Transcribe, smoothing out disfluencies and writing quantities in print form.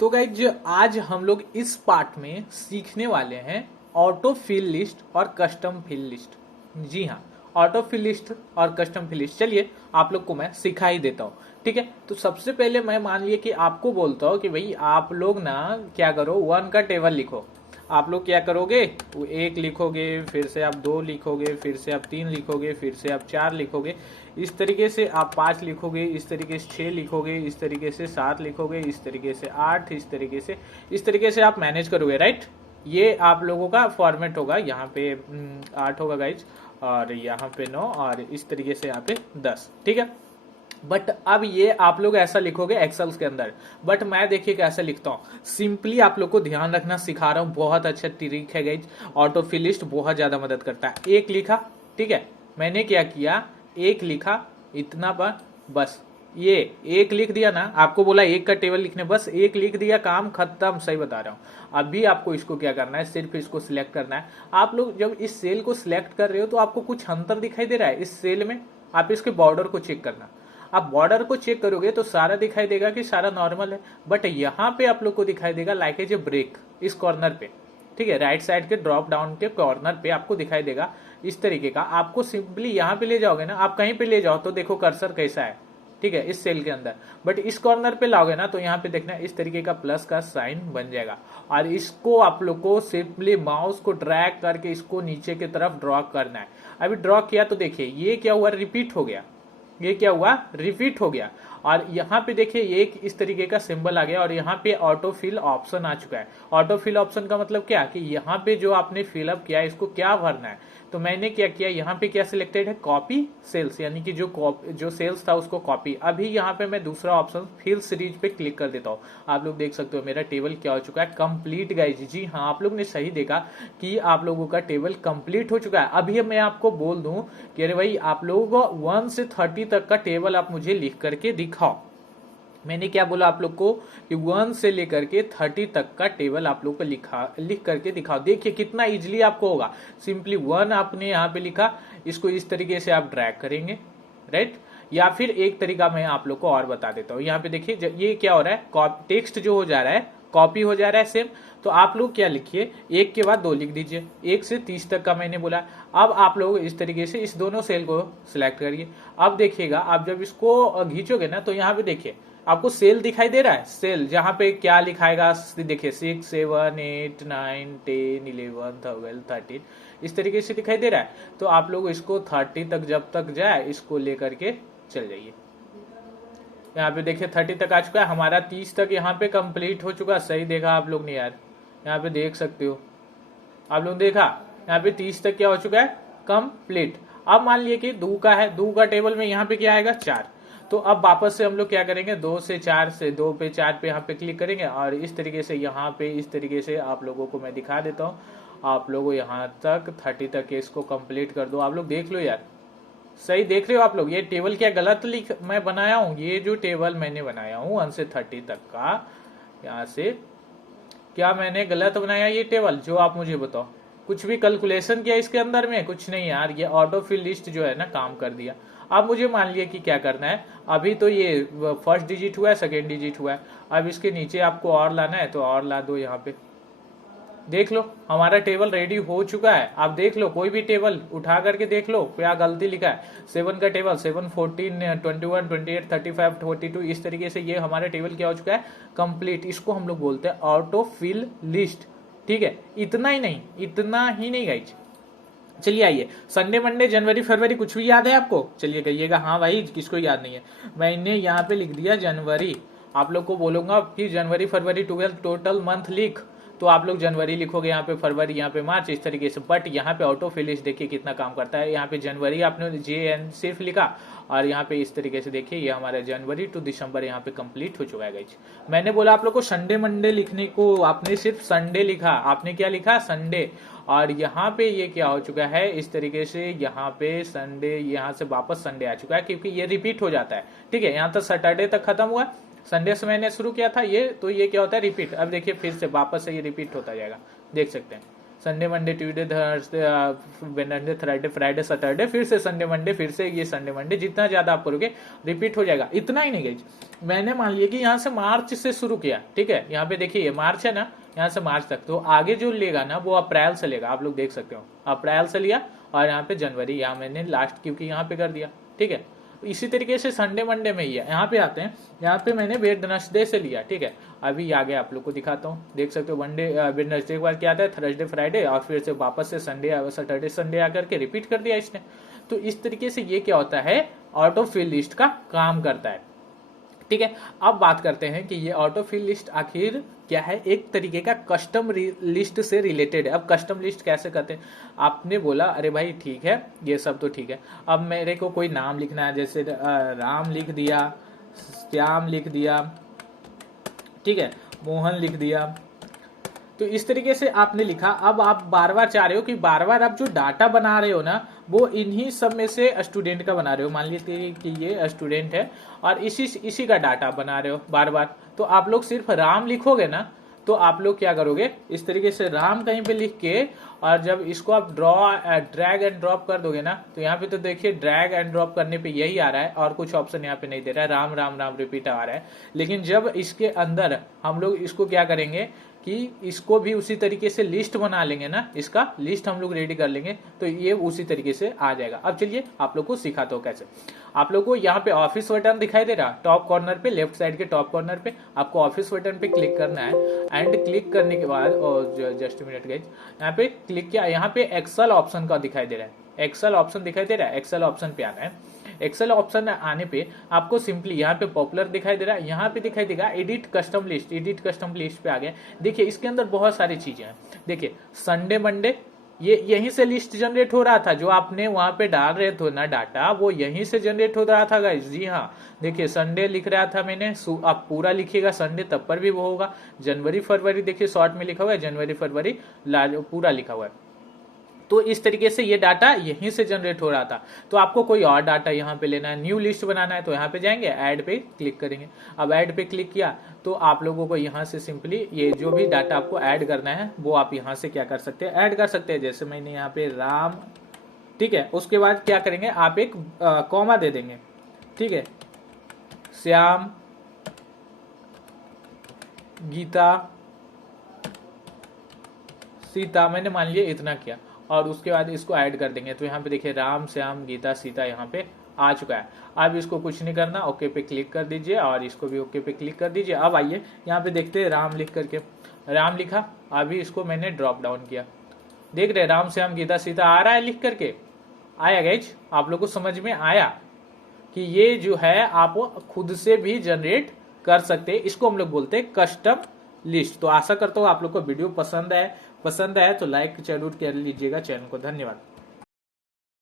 तो गाइज आज हम लोग इस पार्ट में सीखने वाले हैं ऑटो फिल लिस्ट और कस्टम फिल लिस्ट। जी हाँ, ऑटो फिल लिस्ट और कस्टम फिल लिस्ट। चलिए आप लोग को मैं सिखा ही देता हूँ। ठीक है, तो सबसे पहले मैं मान लिया कि आपको बोलता हूँ कि भाई आप लोग ना क्या करो, वन का टेबल लिखो। आप लोग क्या करोगे, वो एक लिखोगे, फिर से आप दो लिखोगे, फिर से आप तीन लिखोगे, फिर से आप चार लिखोगे, इस तरीके से आप पाँच लिखोगे, इस तरीके से छः लिखोगे, इस तरीके से सात लिखोगे, इस तरीके से आठ, इस तरीके से आप मैनेज करोगे। राइट, ये आप लोगों का फॉर्मेट होगा। यहाँ पे 8 होगा गाइज, और यहाँ पे 9, और इस तरीके से यहाँ पे 10। ठीक है, बट अब ये आप लोग ऐसा लिखोगे एक्सेल के अंदर। बट मैं देखिए कैसे लिखता हूँ, सिंपली आप लोग को ध्यान रखना सिखा रहा हूँ। बहुत अच्छा ट्रिक है गाइज, ऑटो फिल लिस्ट बहुत ज्यादा मदद करता है। एक लिखा, ठीक है, मैंने क्या किया, एक लिखा इतना पर, बस ये एक लिख दिया ना, आपको बोला एक का टेबल लिखने, बस एक लिख दिया, काम खत्म। सही बता रहा हूँ। अभी आपको इसको क्या करना है, सिर्फ इसको सिलेक्ट करना है। आप लोग जब इस सेल को सिलेक्ट कर रहे हो तो आपको कुछ अंतर दिखाई दे रहा है इस सेल में, आप इसके बॉर्डर को चेक करना। आप बॉर्डर को चेक करोगे तो सारा दिखाई देगा कि सारा नॉर्मल है, बट यहाँ पे आप लोग को दिखाई देगा लाइक एज ए ब्रेक इस कॉर्नर पे। ठीक है, राइट साइड के ड्रॉप डाउन के कॉर्नर पे आपको दिखाई देगा इस तरीके का। आपको सिंपली यहाँ पे ले जाओगे ना, आप कहीं पे ले जाओ तो देखो कर्सर कैसा है, ठीक है, इस सेल के अंदर। बट इस कॉर्नर पे लाओगे ना तो यहाँ पे देखना इस तरीके का प्लस का साइन बन जाएगा, और इसको आप लोग को सिंपली माउस को ड्रैग करके इसको नीचे की तरफ ड्रॉ करना है। अभी ड्रॉ किया तो देखिए ये क्या हुआ, रिपीट हो गया। ये क्या हुआ, रिपीट हो गया। और यहाँ पे देखिए एक इस तरीके का सिंबल आ गया, और यहाँ पे ऑटो फिल ऑप्शन आ चुका है। ऑटो फिल ऑप्शन का मतलब क्या कि यहाँ पे जो आपने फिलअप किया इसको क्या भरना है। तो मैंने क्या किया, यहाँ पे क्या सिलेक्टेड है, कॉपी सेल्स, यानी कि जो सेल्स था उसको कॉपी। अभी यहाँ पे मैं दूसरा ऑप्शन फिल सीरीज पे क्लिक कर देता हूँ। आप लोग देख सकते हो मेरा टेबल क्या हो चुका है, कंप्लीट गाइज। जी हाँ, आप लोग ने सही देखा कि आप लोगों का टेबल कंप्लीट हो चुका है। अभी मैं आपको बोल दूं कि अरे भाई आप लोगों को 1 से 30 तक का टेबल आप मुझे लिख करके दिखाओ। मैंने क्या बोला आप लोग को कि 1 से लेकर के 30 तक का टेबल आप लोग को लिख करके दिखाओ। देखिए कितना इजीली आपको होगा। सिंपली 1 आपने यहाँ पे लिखा, इसको इस तरीके से आप ड्रैग करेंगे। राइट, या फिर एक तरीका मैं आप लोग को और बता देता हूँ। यहाँ पे देखिए ये क्या हो रहा है, टेक्स्ट जो हो जा रहा है कॉपी हो जा रहा है सेम। तो आप लोग क्या लिखिए, एक के बाद दो लिख दीजिए, 1 से 30 तक का मैंने बोला। अब आप लोग इस तरीके से इस दोनों सेल को सिलेक्ट करिए। अब देखिएगा, आप जब इसको खींचोगे ना तो यहाँ पे देखिए आपको सेल दिखाई दे रहा है। सेल जहां पे क्या लिखाएगा, देखिए 6, 7, 8, 9, 10, 11, 12, 13 इस तरीके से दिखाई दे रहा है। तो आप लोग इसको 30 तक जब तक जाए इसको लेकर के चल जाइए। यहाँ पे देखिए 30 तक आ चुका है हमारा, 30 तक यहाँ पे कंप्लीट हो चुका। सही देखा आप लोग ने यार, यहाँ पे देख सकते हो आप लोग, देखा यहाँ पे 30 तक क्या हो चुका है, कंप्लीट। अब मान लिए कि दो का है, दो का टेबल में यहाँ पे क्या आएगा, 4। तो अब वापस से हम लोग क्या करेंगे, 2 से 4 से 2 पे 4 पे यहाँ पे क्लिक करेंगे, और इस तरीके से यहाँ पे इस तरीके से आप लोगों को मैं दिखा देता हूँ। आप लोगों यहाँ तक 30 तक इसको कंप्लीट कर दो। आप लोग देख लो यार, सही देख रहे हो आप लोग। ये टेबल क्या गलत मैं बनाया हूँ, ये जो टेबल मैंने बनाया हूँ 1 से 30 तक का, यहाँ से क्या मैंने गलत बनाया ये टेबल, जो आप मुझे बताओ। कुछ भी कैलकुलेशन किया इसके अंदर में, कुछ नहीं यार, ये ऑटो फिल लिस्ट जो है ना काम कर दिया। अब मुझे मान लिया कि क्या करना है, अभी तो ये फर्स्ट डिजिट हुआ है, सेकेंड डिजिट हुआ है। अब इसके नीचे आपको और लाना है तो और ला दो। यहाँ पे देख लो हमारा टेबल रेडी हो चुका है। आप देख लो, कोई भी टेबल उठा करके देख लो क्या गलती लिखा है। 7 का टेबल 7, 14, 21, 28, 35, 42 इस तरीके से ये हमारा टेबल क्या हो चुका है, कंप्लीट। इसको हम लोग बोलते हैं ऑटो फिल लिस्ट। ठीक है, इतना ही नहीं गाइज। चलिए आइए, संडे मंडे जनवरी फरवरी कुछ भी याद है आपको, चलिए कहिएगा हाँ भाई किसको याद नहीं है। मैंने यहाँ पे लिख दिया जनवरी। आप लोग को बोलूंगा कि जनवरी फरवरी 12 टोटल मंथ लिख, तो आप लोग जनवरी लिखोगे, यहाँ पे फरवरी, यहाँ पे मार्च, इस तरीके से। बट यहाँ पे ऑटो फिलिश देखिए कितना काम करता है। यहाँ पे जनवरी आपने JN सिर्फ लिखा, और यहाँ पे इस तरीके से देखिए ये हमारा जनवरी टू दिसंबर यहाँ पे कंप्लीट हो चुका है गाइज। मैंने बोला आप लोग को संडे मंडे लिखने को, आपने सिर्फ संडे लिखा। आपने क्या लिखा, संडे। और यहाँ पे ये क्या हो चुका है इस तरीके से, यहाँ पे संडे, यहाँ से वापस संडे आ चुका है, क्योंकि ये रिपीट हो जाता है। ठीक है, यहाँ तक सैटरडे तक खत्म हुआ, संडे से मैंने शुरू किया था ये, तो ये क्या होता है, रिपीट। अब देखिए फिर से वापस से ये रिपीट होता जाएगा, देख सकते हैं। Sunday Monday Tuesday Thursday Wednesday Thursday Friday Saturday, फिर से संडे मंडे, फिर से ये संडे मंडे, जितना ज्यादा आप करोगे रिपीट हो जाएगा। इतना ही नहीं गाइज, मैंने मान लिया कि यहाँ से मार्च से शुरू किया, ठीक है, यहाँ पे देखिए ये मार्च है ना, यहाँ से मार्च तक, तो आगे जो लेगा ना वो अप्रैल से लेगा, आप लोग देख सकते हो अप्रैल से लिया, और यहाँ पे जनवरी, यहाँ मैंने लास्ट क्योंकि यहाँ पे कर दिया, ठीक है। इसी तरीके से संडे मंडे में ही है। यहाँ पे आते हैं, यहाँ पे मैंने वेडनेसडे से लिया, ठीक है। अभी आगे आप लोग को दिखाता हूँ, देख सकते हो वनडे वेडनेसडे के बाद क्या आता है थर्सडे फ्राइडे, और फिर से वापस से संडे सैटरडे संडे आकर के रिपीट कर दिया इसने। तो इस तरीके से ये क्या होता है, ऑटो फिल लिस्ट का काम करता है, ठीक है। अब बात करते हैं कि ये ऑटो फिल लिस्ट आखिर क्या है, एक तरीके का कस्टम लिस्ट से रिलेटेड है। अब कस्टम लिस्ट कैसे करते हैं, आपने बोला अरे भाई ठीक है ये सब तो ठीक है, अब मेरे को कोई नाम लिखना है, जैसे राम लिख दिया, श्याम लिख दिया, ठीक है, मोहन लिख दिया, तो इस तरीके से आपने लिखा। अब आप बार बार चाह रहे हो कि बार बार आप जो डाटा बना रहे हो ना वो इन्हीं सब में से स्टूडेंट का बना रहे हो, मान लीजिए कि ये स्टूडेंट है और इसी का डाटा बना रहे हो बार बार, तो आप लोग सिर्फ राम लिखोगे ना, तो आप लोग क्या करोगे इस तरीके से राम कहीं पे लिख के, और जब इसको आप ड्रैग एंड ड्रॉप कर दोगे ना, तो यहाँ पे तो देखिए ड्रैग एंड ड्रॉप करने पे यही आ रहा है और कुछ ऑप्शन यहाँ पे नहीं दे रहा है, राम राम राम रिपीट आ रहा है। लेकिन जब इसके अंदर हम लोग इसको क्या करेंगे कि इसको भी उसी तरीके से लिस्ट बना लेंगे ना, इसका लिस्ट हम लोग रेडी कर लेंगे, तो ये उसी तरीके से आ जाएगा। अब चलिए आप लोग को सिखाता हूँ कैसे। आप लोग को यहाँ पे ऑफिस बटन दिखाई दे रहा, टॉप कॉर्नर पे, लेफ्ट साइड के टॉप कॉर्नर पे आपको ऑफिस बटन पे क्लिक करना है। एंड क्लिक करने के बाद, और जस्ट मिनट गाइस, यहाँ पे क्लिक किया, यहाँ पे एक्सेल ऑप्शन का दिखाई दे रहा है, एक्सेल ऑप्शन दिखाई दे रहा है, एक्सेल ऑप्शन पे आना है। एक्सेल ऑप्शन आने पे आपको सिंपली यहाँ पे पॉपुलर दिखाई दे रहा है, यहाँ पे दिखाई देगा edit custom list, edit custom list पे आ गया। देखिए इसके अंदर बहुत सारी चीजें हैं, देखिए संडे मंडे ये यहीं से लिस्ट जनरेट हो रहा था, जो आपने वहां पे डाल रहे थे ना डाटा, वो यहीं से जनरेट हो रहा था गाइस। जी हाँ, देखिए संडे लिख रहा था मैंने, आप पूरा लिखिएगा संडे तब पर भी वो होगा। जनवरी फरवरी देखिए शॉर्ट में लिखा हुआ है, जनवरी फरवरी पूरा लिखा हुआ है। तो इस तरीके से ये डाटा यहीं से जनरेट हो रहा था। तो आपको कोई और डाटा यहाँ पे लेना है, न्यू लिस्ट बनाना है, तो यहाँ पे जाएंगे, ऐड पे क्लिक करेंगे। अब ऐड पे क्लिक किया तो आप लोगों को यहाँ से सिंपली ये जो भी डाटा आपको ऐड करना है वो आप यहाँ से क्या कर सकते हैं, ऐड कर सकते हैं। जैसे मैंने यहाँ पे राम, ठीक है, उसके बाद क्या करेंगे आप एक कॉमा दे देंगे, ठीक है, श्याम, गीता, सीता, मैंने मान लिया इतना किया, और उसके बाद इसको ऐड कर देंगे। तो यहाँ पे देखिए राम श्याम गीता सीता यहाँ पे आ चुका है। अब इसको कुछ नहीं करना, ओके पे क्लिक कर दीजिए, और इसको भी ओके पे क्लिक कर दीजिए। अब आइए यहाँ पे देखते हैं, राम लिख करके, राम लिखा, अभी इसको मैंने ड्रॉप डाउन किया, देख रहे राम श्याम गीता सीता आ रहा है लिख करके, आया गाइज, आप लोग को समझ में आया कि ये जो है आप खुद से भी जनरेट कर सकते हैं, इसको हम लोग बोलते हैं कस्टम लिस्ट। तो आशा करता हूँ आप लोग को वीडियो पसंद आए तो लाइक जरूर कर लीजिएगा चैनल को। धन्यवाद।